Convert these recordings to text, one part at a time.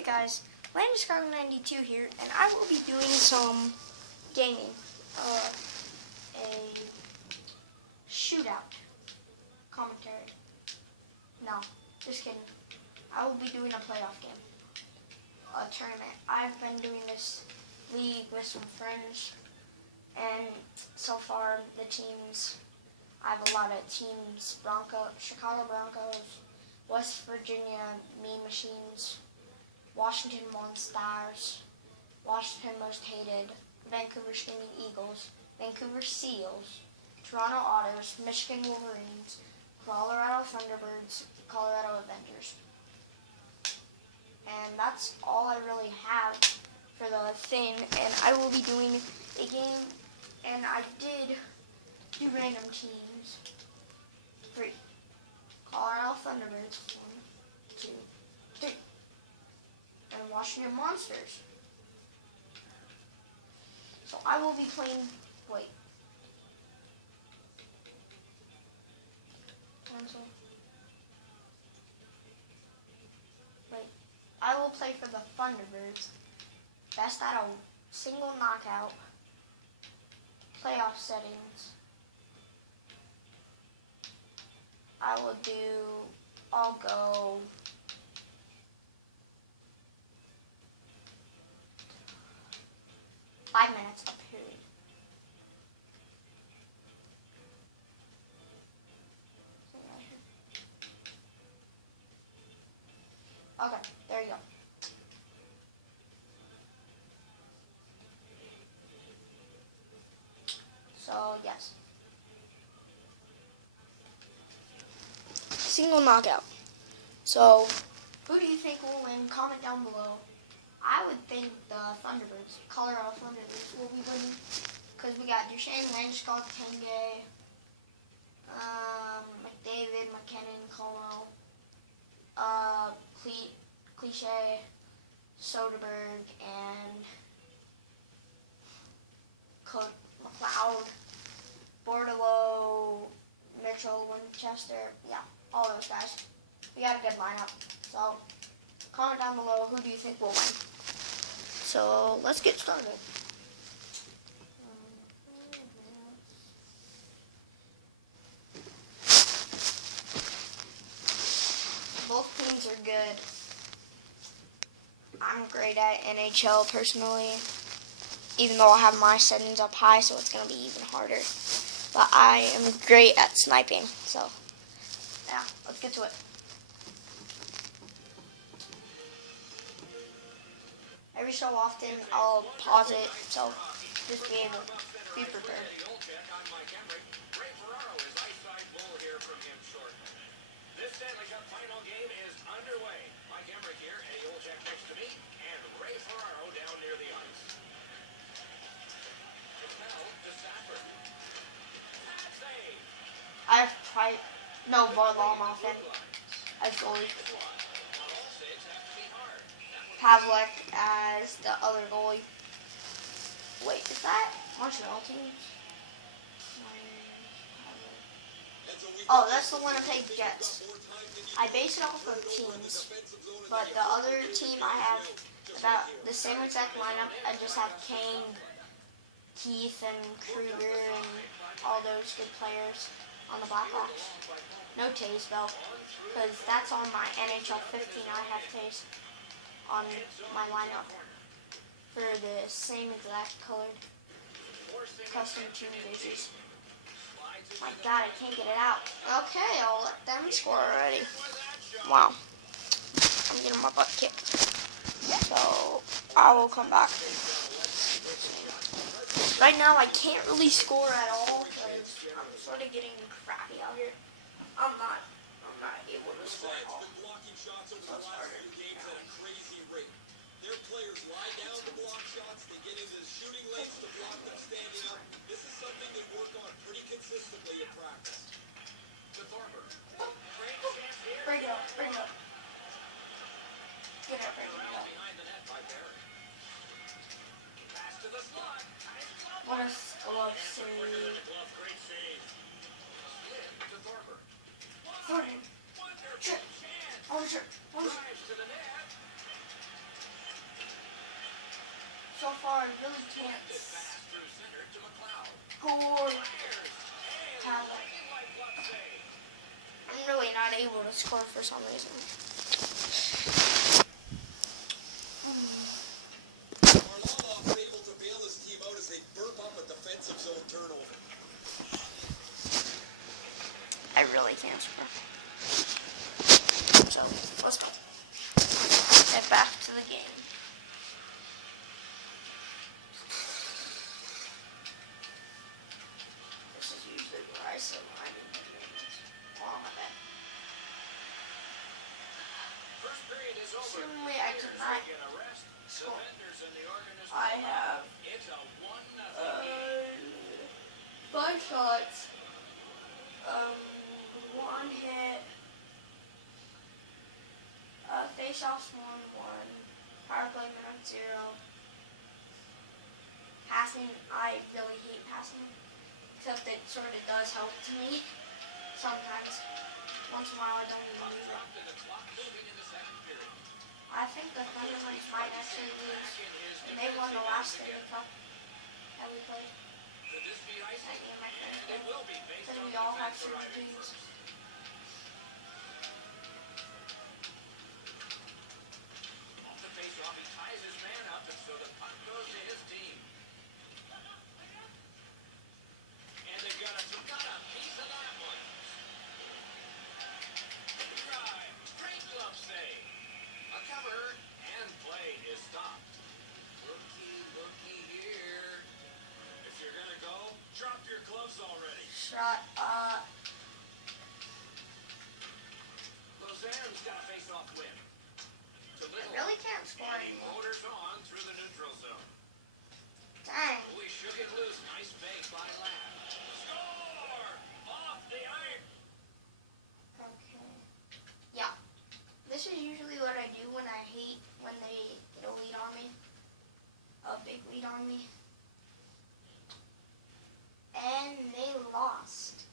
Hey guys, Landiscargo92 here, and I will be doing some gaming, a shootout commentary. No, just kidding. I will be doing a playoff game, a tournament. I've been doing this league with some friends, and so far the teams, I have a lot of teams: Chicago Broncos, West Virginia Mean Machines, Washington Monstars, Washington Most Hated, Vancouver Screaming Eagles, Vancouver Seals, Toronto Otters, Michigan Wolverines, Colorado Thunderbirds, Colorado Avengers. And that's all I really have for the thing, and I will be doing a game, and I did do random teams. 3. Colorado Thunderbirds, 1, 2, 3. And Washington Monsters. So I will be playing, I will play for the Thunderbirds. Best out of single knockout. Playoff settings. I'll go five minutes a period. Okay, there you go. So, yes. Single knockout. So, who do you think will win? Comment down below. I would think the Thunderbirds, Colorado Thunderbirds, will be winning because we got Duchesne, Landeskog, Tenge, McDavid, McKinnon, Como, Cliche, Soderberg, and McLeod, Bordelot, Mitchell, Winchester, yeah, all those guys. We got a good lineup. So, comment down below, who do you think will win? So, let's get started. Both teams are good. I'm great at NHL personally, even though I have my settings up high, so it's going to be even harder. But I am great at sniping, so yeah, let's get to it. Every so often, I'll pause it, so just be able to be prepared. This Stanley Cup final game is underway. Mike Emmerich here, Eddie Olczyk next to me, and Ray Ferraro down near the ice. Capel to Stafford. Save. I have Varlamov in as goalie. Pavlik as the other goalie. Wait, is that Montreal team? Oh, that's the Winnipeg Jets. I base it off of teams, but the other team I have about the same exact lineup. I just have Kane, Keith, and Kruger, and all those good players on the Blackhawks. No Taze though, because that's on my NHL 15. I have Taze on my lineup for the same exact colored custom team bases. My God, I can't get it out. Okay, I'll let them score already. Wow. I'm getting my butt kicked. So, I will come back. Right now, I can't really score at all because I'm sort of getting crappy out here. I'm not able to score at all. Their players lie down to block shots. They get into the shooting lanes to block them standing up. This is something they work on pretty consistently in practice. To Thornburg. Bring it up. Get it up, bring it up. Behind the net by Barry. Pass to the slot. What a glove save. Great save. To Thornburg. Thornton. Trip. On the trip. Drives to the net. far, I really can't score. I'm really not able to score for some reason. Varlamov able to bail his team out as they burp up a defensive zone turnover. I really can't score. So, let's go. Get back to the game. This is usually where I sit when I'm in the game. Oh, my bad. First period is over. Certainly I cannot score. I have It's a 1-0 5 shots, 1 hit, face-offs 1-1, power play minute 0. Passing, I really hate passing, except it sort of does help to me sometimes. Once in a while I don't even use it. I think the Thunderbirds might actually lose. And they won the last Stanley Cup that we played. Could this be That icing? me and my friends It did. will be based Because on we the all have defense certain arriving teams. first. Off the face-off, he ties his man up, and so the puck goes to his team. And they've got a piece of that one. Drive, great glove save. A cover, and play is stopped. Looky here. If you're gonna go, drop your gloves already. Shut up. Lozanne's got a face-off win. To I Little. really can't score And he anymore. motors on through the neutral zone. Dang. Oh, he shook it loose. Nice bait by Ladd. Score! Off the iron. Okay. Yeah. This is usually what I do when I hate when they get a lead on me. A big lead on me. And they lost.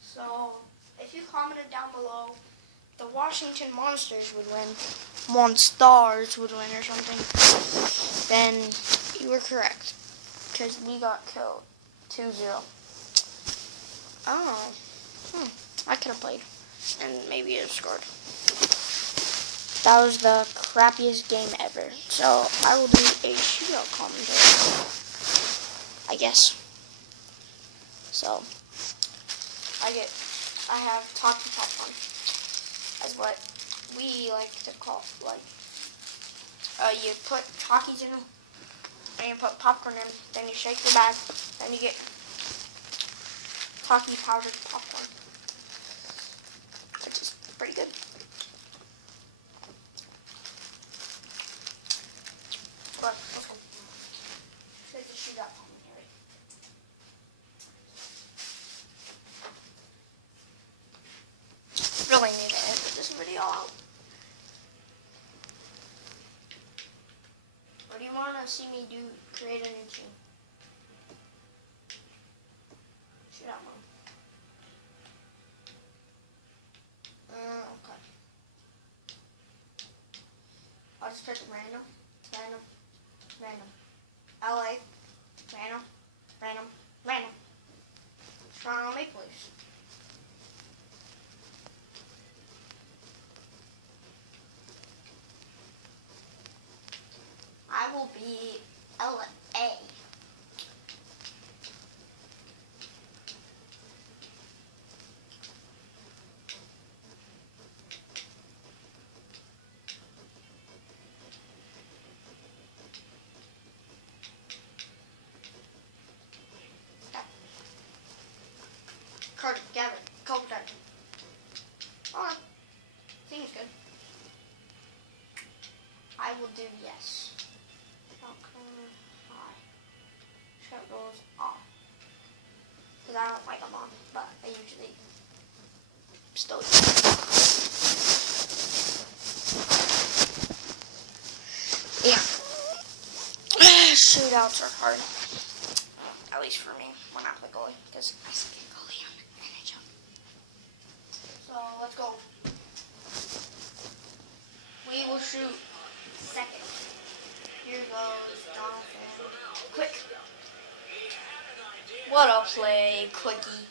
So, if you commented down below, the Washington Monsters would win, Monstars would win or something, then you were correct. Because we got killed 2-0. Oh. I could have played. And maybe it scored. That was the crappiest game ever. So, I will do a shootout commentary, I guess. So, I have Talkie Popcorn, as what we like to call, you put Talkies in, and you put popcorn in, then you shake your bag, then you get Talkie powdered popcorn, which is pretty good. But, let's go. Let's get the shootout commentary. Really need to edit this video out. What do you want to see me do? Create a new team. Shootout mode. Okay. I'll just pick random. LA. Random. Toronto Maple Leafs. I will be LA. Carter, Gavin, Colton. Alright. Seems good. I will do yes. High. Shut goes off. Because I don't like them on, but I usually still do. Yeah. Shootouts are hard. At least for me, when I play goalie. Because I suck at goalie on NHL. So, let's go. We will shoot second. Here goes Jonathan. So now, Quick. he had an idea. What a play, Quickie.